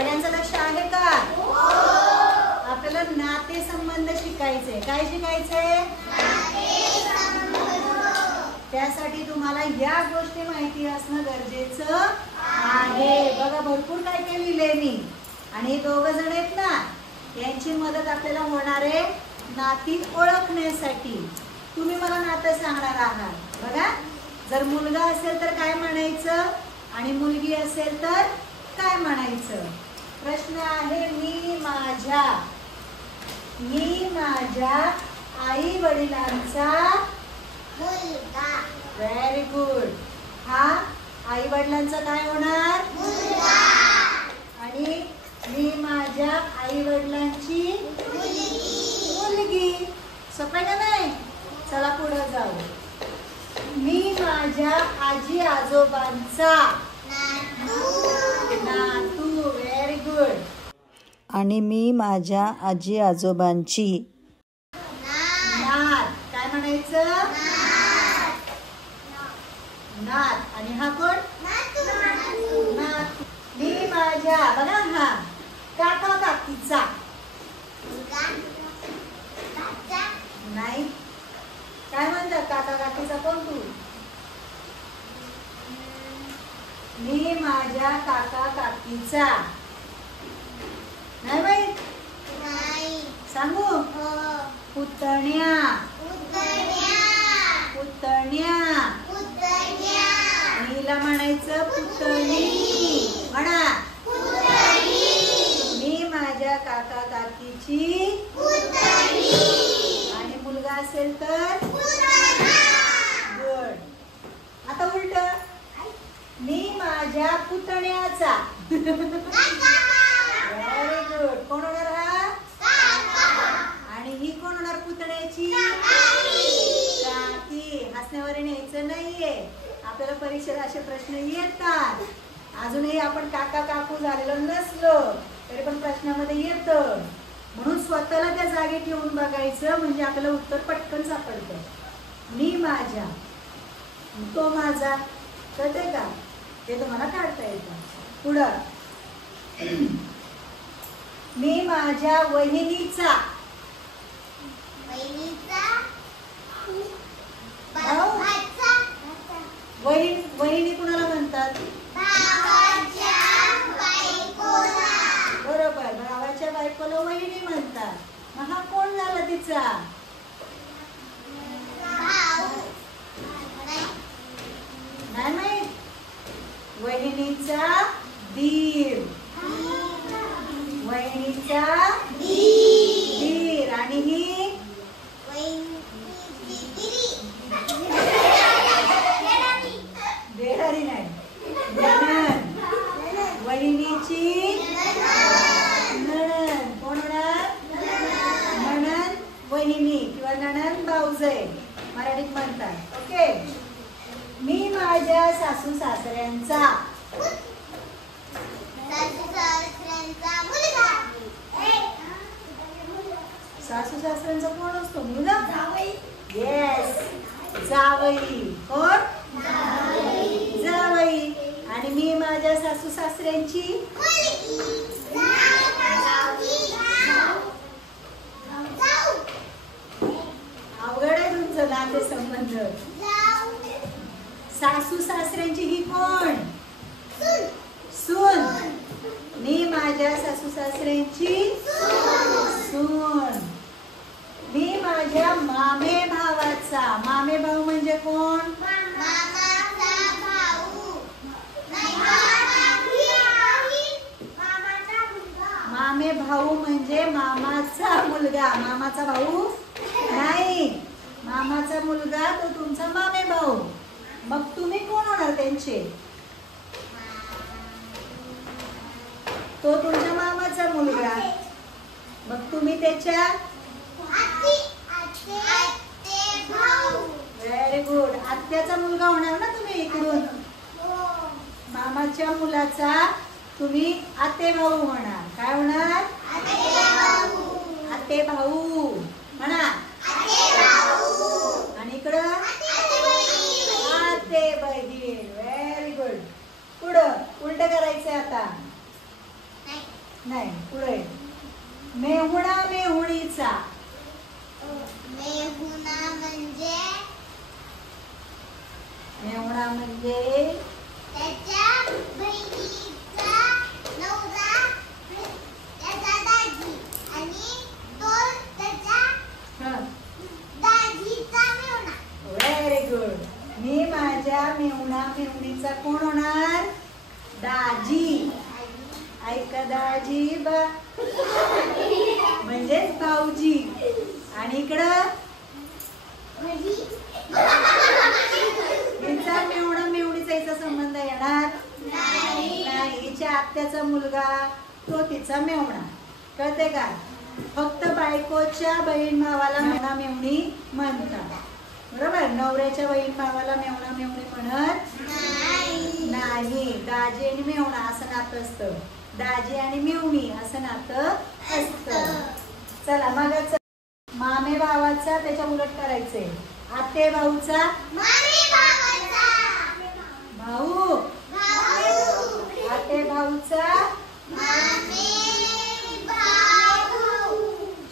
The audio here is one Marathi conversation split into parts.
सगळ्यांचं लक्ष आहे का? आपल्याला नातेसंबंध शिकायचे. काय शिकायचंय? त्यासाठी तुम्हाला या गोष्टी माहिती असणं गरजेचं आहे. बघा भरपूर काय काय लिहिलंय मी. आणि दोघं जण आहेत ना, यांची मदत आपल्याला होणार आहे नाती ओळखण्यासाठी. तुम्ही मला नातं सांगणार आहात. बघा, जर मुलगा असेल तर काय म्हणायचं आणि मुलगी असेल तर काय म्हणायचं. प्रश्न आहे, मी माझ्या आई वडिलांचा मुलगा. Very good. हा आई वडिलांचा काय होणार? मुलगा. आणि मी माझ्या आई वडिलांची मुलगी. सोपं का नाही? चला पुढे जाऊ. मी माझ्या आजी आजोबांचा नातू. Very good. आणि मी माझ्या आजी आजोबांची नात. काय म्हणायचं? नात. आणि हा कोण? नातू. मी माझ्या, बघा हा, काका काकीचा नाही. काय म्हणतात काका काकीचा कोण? तू. मी माझ्या काका काकीचा नाही माहित? सांगू? पुतण्या. हिला म्हणायचं पुतणी. म्हणा, मी माझ्या काका काकीची आणि मुलगा असेल तर गुड. आता उलट, मी माझ्या पुतण्याचा. Very good. कोण होणार हा? आणि ही कोण होणार पुतण्याची? काकी. हसण्यावर न्यायचं नाहीये. आपल्याला परीक्षेला असे प्रश्न येतात. अजूनही आपण काका काकू झालेलो नसलो तरी पण प्रश्नामध्ये येतं. म्हणून स्वतःला त्या जागी ठेवून बघायचं, म्हणजे आपल्याला उत्तर पटकन सापडतं. मी माझ्या, तो माझा. कळतंय का? ते तुम्हाला काढता येतं. पुढं, मी माझ्या वहिनीचा. वहिनी कुणाला म्हणतात? बरोबर, भावाच्या बायकोला वहिनी म्हणतात. मग हा कोण झाला तिचा? नाही माहित? वहिनीचा दीर. वहिनीचा दीर. आणि ही देरारी नाही, नणंद. वहिनीची नणंद. कोण होणार? नणंद वहिनी किंवा नणंद भाऊजय मराठीत म्हणतात. ओके. मी माझ्या सासू सासऱ्यांचा. सासू सासऱ्यांचा कोण असतो? मुलगा. येस, जावई. कोण? जावई. आणि मी माझ्या सासू सासऱ्यांची अवघड आहे तुमचं नातेसंबंध. सासू सासऱ्यांची ही कोण? सून. मी माझ्या सासू सासऱ्यांची सून. मी माझ्या मामे भावाचा. मामे भाऊ म्हणजे कोण? मामे भाऊ म्हणजे मामाचा मुलगा. मामाचा भाऊ नाही, मामाचा मुलगा तो तुमचा मामे भाऊ. मग तुम्ही कोण होणार त्यांचे? तो तुमच्या मामाचा मुलगा. मग तुम्ही त्याच्या व्हेरी गुड. आत्याचा मुलगा होणार ना तुम्ही इकडून. मामाच्या मुलाचा तुम्ही आते भाऊ होणार. काय होणार? आते भाऊ. म्हणा. आणि इकडं आते बहीण. Very good. पुढं उलट करायचंय आता. नाही, पुढे मेहुणा मेहुणीचा. मेहुणा म्हणजे मेहुणा म्हणजे त्याच्या बहिणीचा नवरा, त्याचा दाजी, आणि तो त्याच्या दाजीचा मेहुणा. Very good. मी माझ्या मेहुणा मेहुणीचा कोण होणार? दाजी. ऐका दाजी बा म्हणजेच भाऊजी. आणि इकडं हिचा मेहुणा मेहुणीचा हिचा संबंध येणार नाही. हिच्या आत्याचा मुलगा तो तिचा मेहुणा. कळते का? फक्त बायकोच्या बहीण भावाला मेहुणा मेहुणी म्हणतात. बरोबर. नवऱ्याच्या बहीण भावाला मेहुणा मेहुणी म्हणत नाही. दाजी आणि मेहुणा असं नातं असतं. दाजी आणि मेहुणी असं नातं असतं. चला मग मामे भावाचा त्याच्या उलट करायचंय. आते भाऊचा भाऊ. आते भाऊचा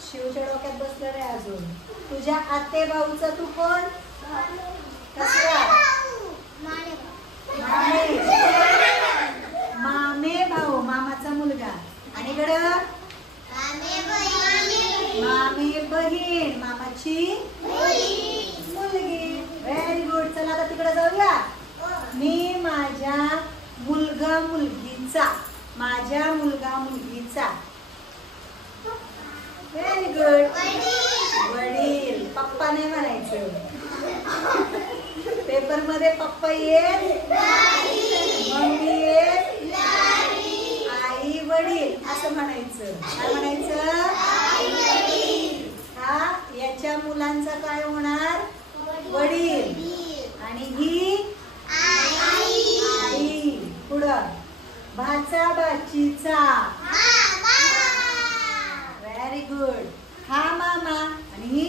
शिवच्या डोक्यात बसलं रे अजून. तुझ्या आते भाऊचा तू कोण? कसला? मामे भाऊ, मामाचा मुलगा. आणि इकडं मामे बहीण, मामाची मुलगी. Very good. चला आता तिकडे जाऊया. मी माझ्या मुलगा मुलगीचा. माझ्या मुलगा मुलगीचा. Very good. वडील. पप्पा नाही म्हणायचं. पेपर मध्ये पप्पा येत, मम्मी येत, आई वडील असं म्हणायचं. काय म्हणायचं? हा याच्या मुलांचा काय होणार? वडील. आणि ही आई. पुढं भाचा भाचीचा. Very good. हा मामा. आणि ही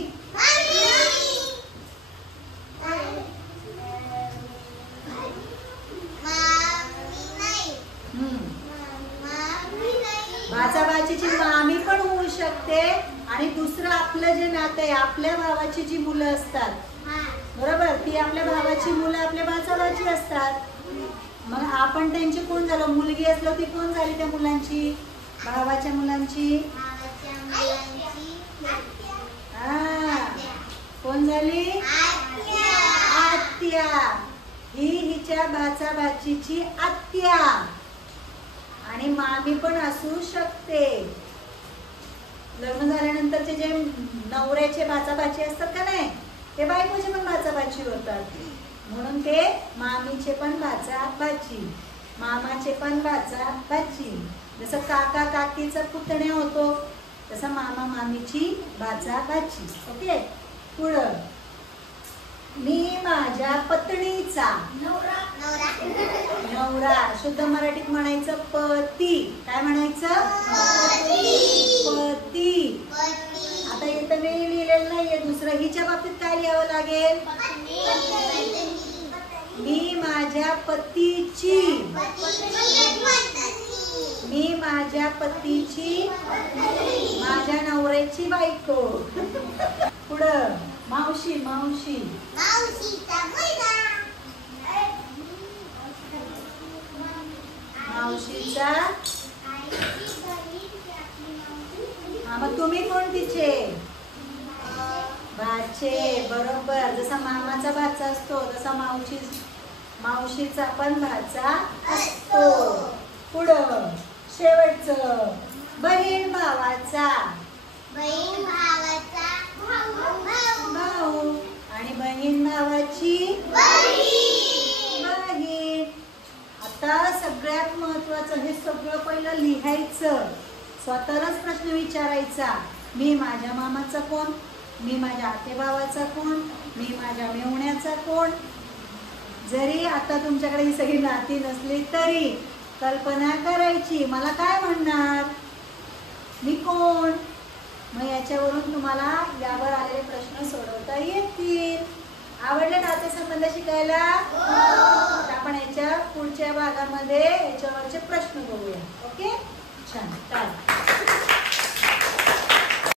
भाचा भाचीची मामी पण होऊ शकते. आणि दुसरं आपलं जे नातं आहे, आपल्या भावाची जी मुलं असतात, बरोबर, ती आपल्या भावाची मुलं आपल्या भाचा भाची असतात. मग आपण त्यांची कोण झालो? मुलगी असलो ती कोण झाली त्या मुलांची? भावाच्या मुलांची कोण झाली? आत्या. ही हिच्या भाचा भाचीची आत्या. आणि मामी पण असू शकते. लग्न झाल्यानंतरचे जे नवऱ्याचे भाचा भाची असतात का नाही, ते बायकोचे पण भाचा भाची होतात. म्हणून ते मामीचे पण भाचा भाची, मामाचे पण भाचा भाची. जसं काका काकीचा पुतण्या होतो, तसं मामा मामीची भाचा भाची. ओके. पुढं मी माझ्या पत्नीचा. नवरा. शुद्ध मराठीत म्हणायचं पती. काय म्हणायचं? पती. आता इथं मी लिहिलेलं नाहीये दुसरं. हिच्या बाबतीत काय लिहावं लागेल? मी माझ्या पतीची. मी माझ्या पतीची, माझ्या नवऱ्याची बायको. पुढं मावशी. मावशीचा मग तुम्ही कोण तिचे? भाचे. बरोबर. जसा मामाचा भाचा असतो तसा मावशीचा पण भाचा असतो. पुढं शेवटचं बहीण भावाचा. भाऊ. आणि बहीण भावाची बहीण. आता सगळ्यात महत्वाचं, हे सगळं पहिलं लिहायचं. स्वतःलाच प्रश्न विचारायचा. मी माझ्या मामाचा कोण? मी माझ्या आतेभावाचा कोण? मी माझ्या मेहुण्याचा कोण? जरी आता तुमच्याकडे ही सगळी नाती नसली तरी कल्पना करायची, मला काय म्हणणार, मी कोण. मग याच्यावरून तुम्हाला यावर आलेले प्रश्न सोडवता येतील. आवडले नातेसंबंध शिकायला? आपण याच्या पुढच्या भागामध्ये याच्यावरचे प्रश्न बघूया. ओके. छान टाळ